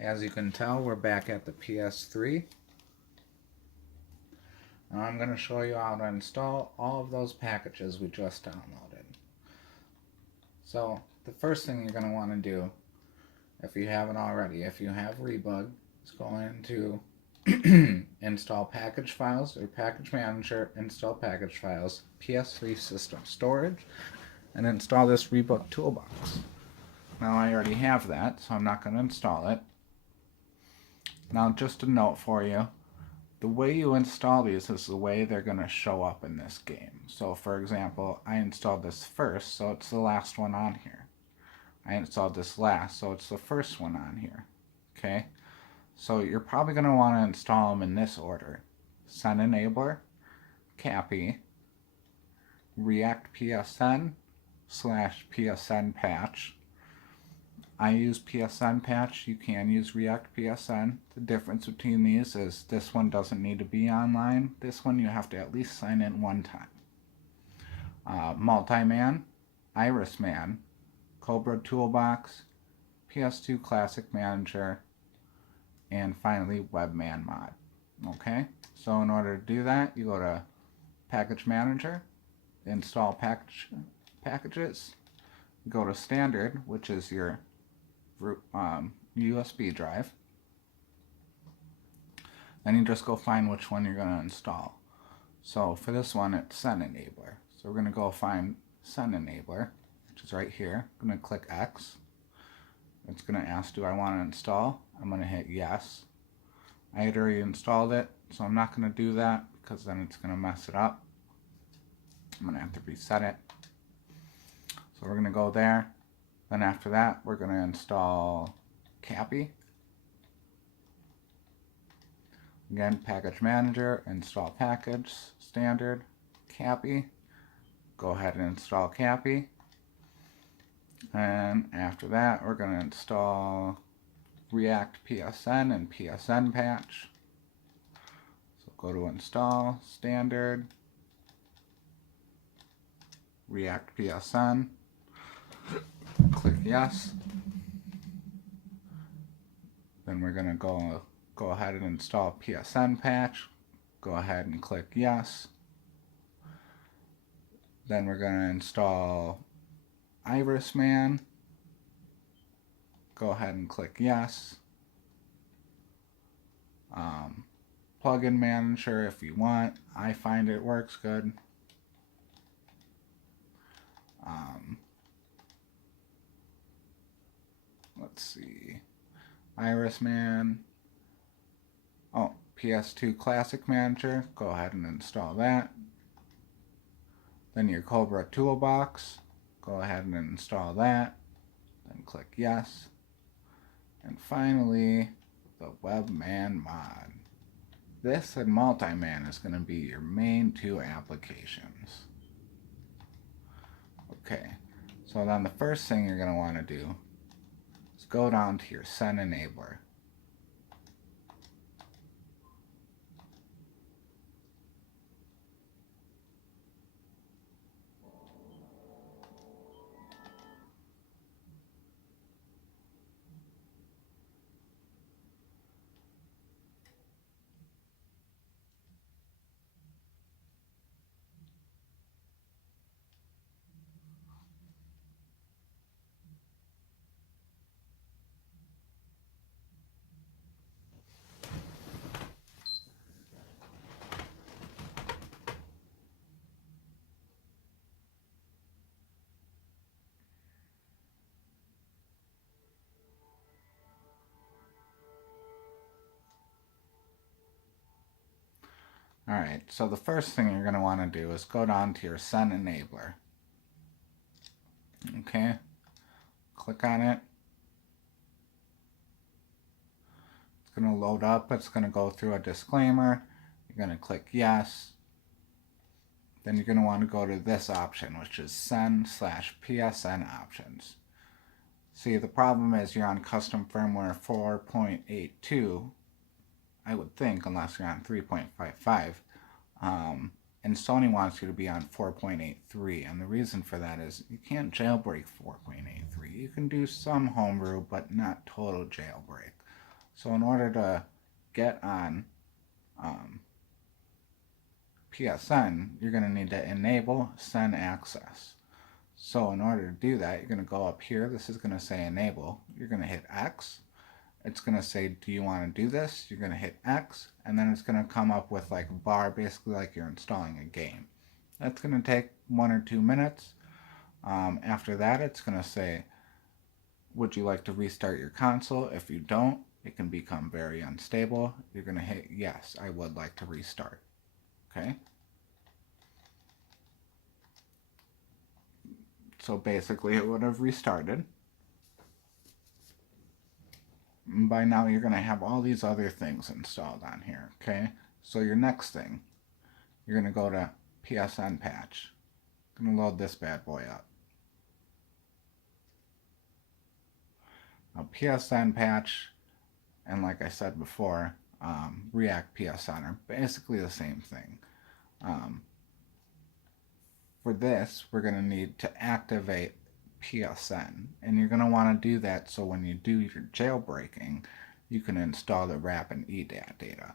As you can tell, we're back at the PS3. Now I'm going to show you how to install all of those packages we just downloaded. So the first thing you're going to want to do, if you haven't already, if you have Rebug, is go into install package files or package manager, install package files, PS3 system storage, and install this Rebug toolbox. Now I already have that, so I'm not going to install it. Now just a note for you, the way you install these is the way they're going to show up in this game. So for example, I installed this first, so it's the last one on here. I installed this last, so it's the first one on here. Okay, so you're probably going to want to install them in this order: Sen Enabler, Cappy, React PSN / PSN Patch. I use PSN Patch, you can use React PSN. The difference between these is this one doesn't need to be online. This one you have to at least sign in one time. Multiman, Irisman, Cobra Toolbox, PS2 Classic Manager, and finally Webman Mod. Okay, so in order to do that, you go to Package Manager, install packages, go to Standard, which is your USB drive. Then you just go find which one you're going to install. So for this one, it's Sen Enabler. So we're going to go find Sen Enabler, which is right here. I'm going to click X. It's going to ask, do I want to install? I'm going to hit yes. I had already installed it, so I'm not going to do that because then it's going to mess it up. I'm going to have to reset it. So we're going to go there. Then after that, we're going to install Cappy. Again, Package Manager, install package, standard, Cappy. Go ahead and install Cappy. And after that, we're going to install React PSN and PSN Patch. So go to install, standard, React PSN. Click yes. Then we're going to go ahead and install PSN Patch. Go ahead and click yes. Then we're going to install Irisman. Go ahead and click yes. Plugin Manager if you want. I find it works good. Let's see. Irisman. Oh, PS2 Classic Manager. Go ahead and install that. Then your Cobra Toolbox. Go ahead and install that. Then click yes. And finally, the Webman mod. This and Multiman is going to be your main two applications. Okay, so then the first thing you're going to want to do is go down to your Sen Enabler. Alright, so the first thing you're going to want to do is go down to your Sen Enabler. Okay, click on it. It's going to load up. It's going to go through a disclaimer. You're going to click yes. Then you're going to want to go to this option, which is Sen / PSN options. See, the problem is you're on custom firmware 4.82. I would think, unless you're on 3.55. And Sony wants you to be on 4.83, and the reason for that is you can't jailbreak 4.83. You can do some homebrew, but not total jailbreak. So in order to get on PSN, you're going to need to enable send access. So in order to do that, you're going to go up here. This is going to say enable. You're going to hit X. It's going to say, do you want to do this? You're going to hit X, and then it's going to come up with like a bar, basically like you're installing a game. That's going to take 1 or 2 minutes. After that, it's going to say, would you like to restart your console? If you don't, it can become very unstable. You're going to hit yes, I would like to restart. Okay? So basically it would have restarted. And by now you're going to have all these other things installed on here. Okay? So your next thing, you're going to go to PSN patch. I'm going to load this bad boy up. Now PSN patch, and like I said before, React PSN are basically the same thing. For this, we're going to need to activate PSN, and you're going to want to do that so when you do your jailbreaking, you can install the wrap and EDAT data.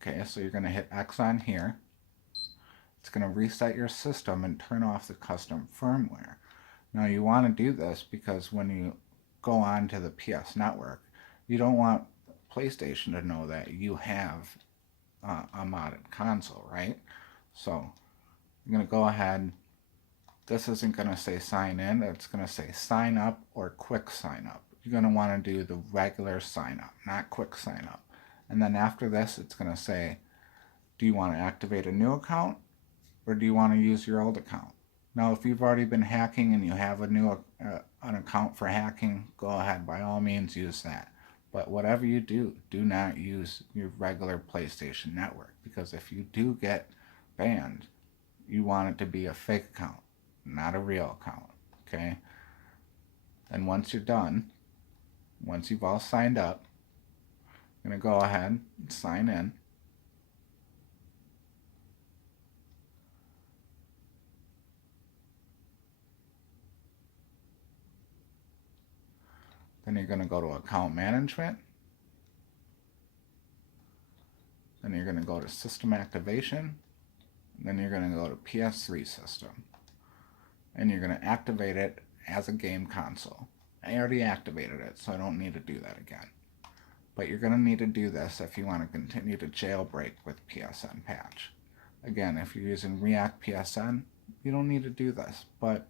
Okay, so you're going to hit X on here. It's going to reset your system and turn off the custom firmware. Now you want to do this because when you go on to the PS network, you don't want PlayStation to know that you have a modded console, right? So I'm going to go ahead. This isn't going to say sign in. It's going to say sign up or quick sign up. You're going to want to do the regular sign up, not quick sign up. And then after this, it's going to say, do you want to activate a new account or do you want to use your old account? Now, if you've already been hacking and you have an account for hacking, go ahead, by all means use that. But whatever you do, do not use your regular PlayStation network, because if you do get banned, you want it to be a fake account, not a real account, okay? And once you're done, once you've all signed up, I'm going to go ahead and sign in. Then you're going to go to account management. Then you're going to go to system activation. Then you're going to go to PS3 system. And you're going to activate it as a game console. I already activated it, so I don't need to do that again. But you're going to need to do this if you want to continue to jailbreak with PSN patch. Again, if you're using React PSN, you don't need to do this. But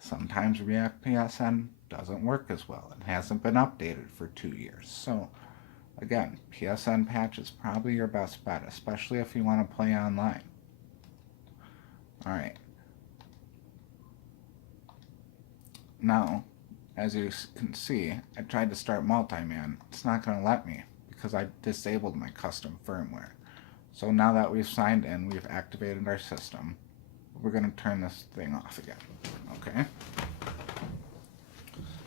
sometimes React PSN doesn't work as well. It hasn't been updated for 2 years. So again, PSN patch is probably your best bet, especially if you want to play online. Alright. Now, as you can see, I tried to start multi-man. It's not going to let me because I disabled my custom firmware. So now that we've signed in, we've activated our system, we're going to turn this thing off again. Okay?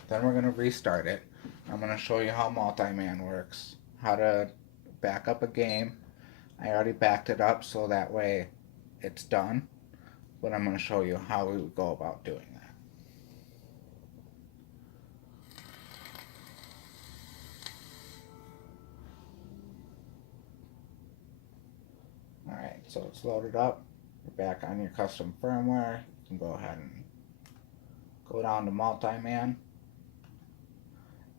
Then we're going to restart it. I'm going to show you how multi-man works, how to back up a game. I already backed it up so that way it's done, but I'm going to show you how we would go about doing that. Alright, so it's loaded up. You're back on your custom firmware. You can go ahead and go down to multi-man.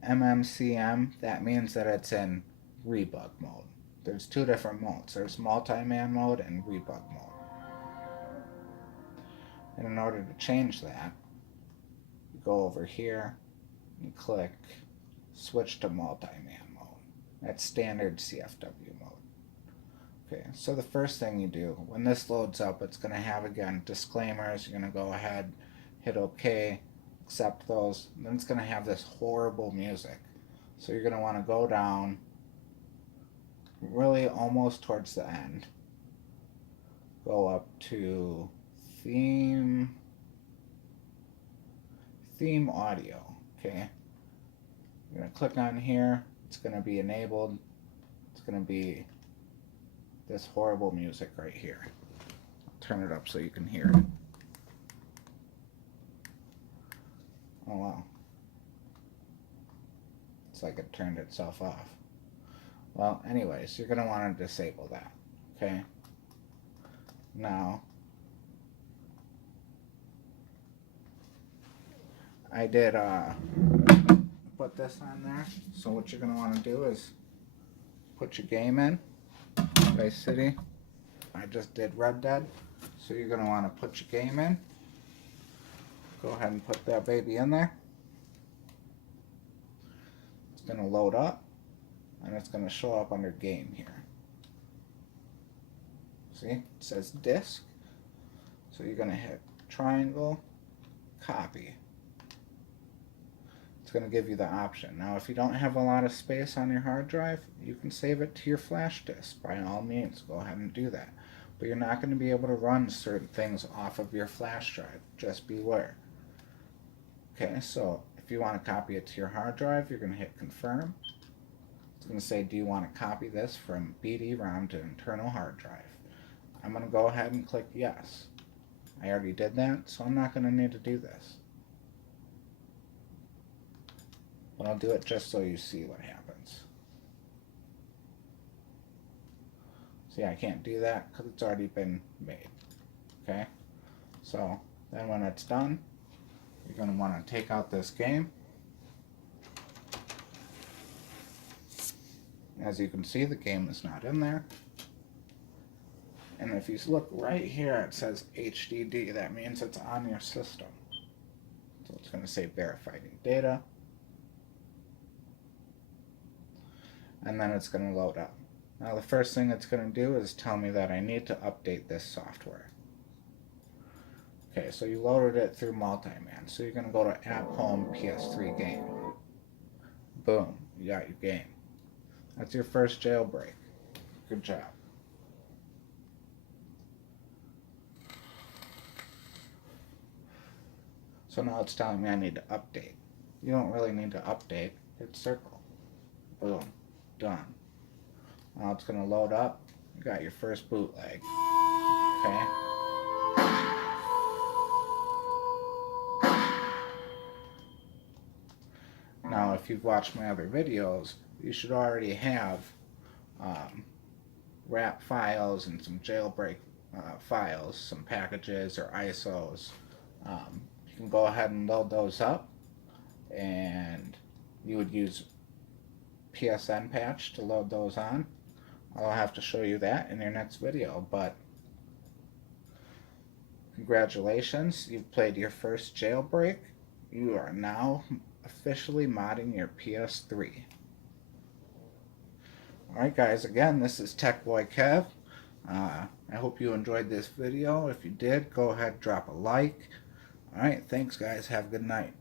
MMCM, that means that it's in rebug mode. There's 2 different modes. There's multi-man mode and rebug mode. And in order to change that, you go over here and click switch to multi-man mode. That's standard CFW mode. Okay, so the first thing you do, when this loads up, it's going to have, again, disclaimers. You're going to go ahead, hit OK, accept those. Then it's going to have this horrible music. So you're going to want to go down really almost towards the end. Go up to theme audio. Okay, you're going to click on here. It's going to be enabled. It's going to be this horrible music right here. I'll turn it up so you can hear it. Oh wow. It's like it turned itself off. Well, anyways, you're going to want to disable that. Okay? Now, I did put this on there. So what you're going to want to do is put your game in. Vice City. I just did Red Dead. So you're going to want to put your game in. Go ahead and put that baby in there. It's going to load up. And it's going to show up under game here. See? It says disk. So you're going to hit triangle, copy. It's going to give you the option. Now if you don't have a lot of space on your hard drive, you can save it to your flash disk. By all means, go ahead and do that. But you're not going to be able to run certain things off of your flash drive. Just beware. Okay, so if you want to copy it to your hard drive, you're going to hit confirm. It's going to say, do you want to copy this from BD-ROM to internal hard drive? I'm going to go ahead and click yes. I already did that, so I'm not going to need to do this. But I'll do it just so you see what happens. See, I can't do that because it's already been made. Okay? So, then when it's done, you're going to want to take out this game. As you can see, the game is not in there. And if you look right here, it says HDD. That means it's on your system. So it's going to say verified data. And then it's going to load up. Now the first thing it's going to do is tell me that I need to update this software. Okay, so you loaded it through Multiman. So you're going to go to App Home PS3 Game. Boom, you got your game. That's your first jailbreak. Good job. So now it's telling me I need to update. You don't really need to update. Hit circle. Boom. Done. Now it's going to load up. You got your first bootleg. Okay. Now if you've watched my other videos, you should already have RAP files and some jailbreak files, some packages or ISOs. You can go ahead and load those up, and you would use PSN patch to load those on. I'll have to show you that in your next video, but congratulations, you've played your first jailbreak. You are now officially modding your PS3. Alright guys, again, this is TechBoy Kev. I hope you enjoyed this video. If you did, go ahead and drop a like. Alright, thanks guys. Have a good night.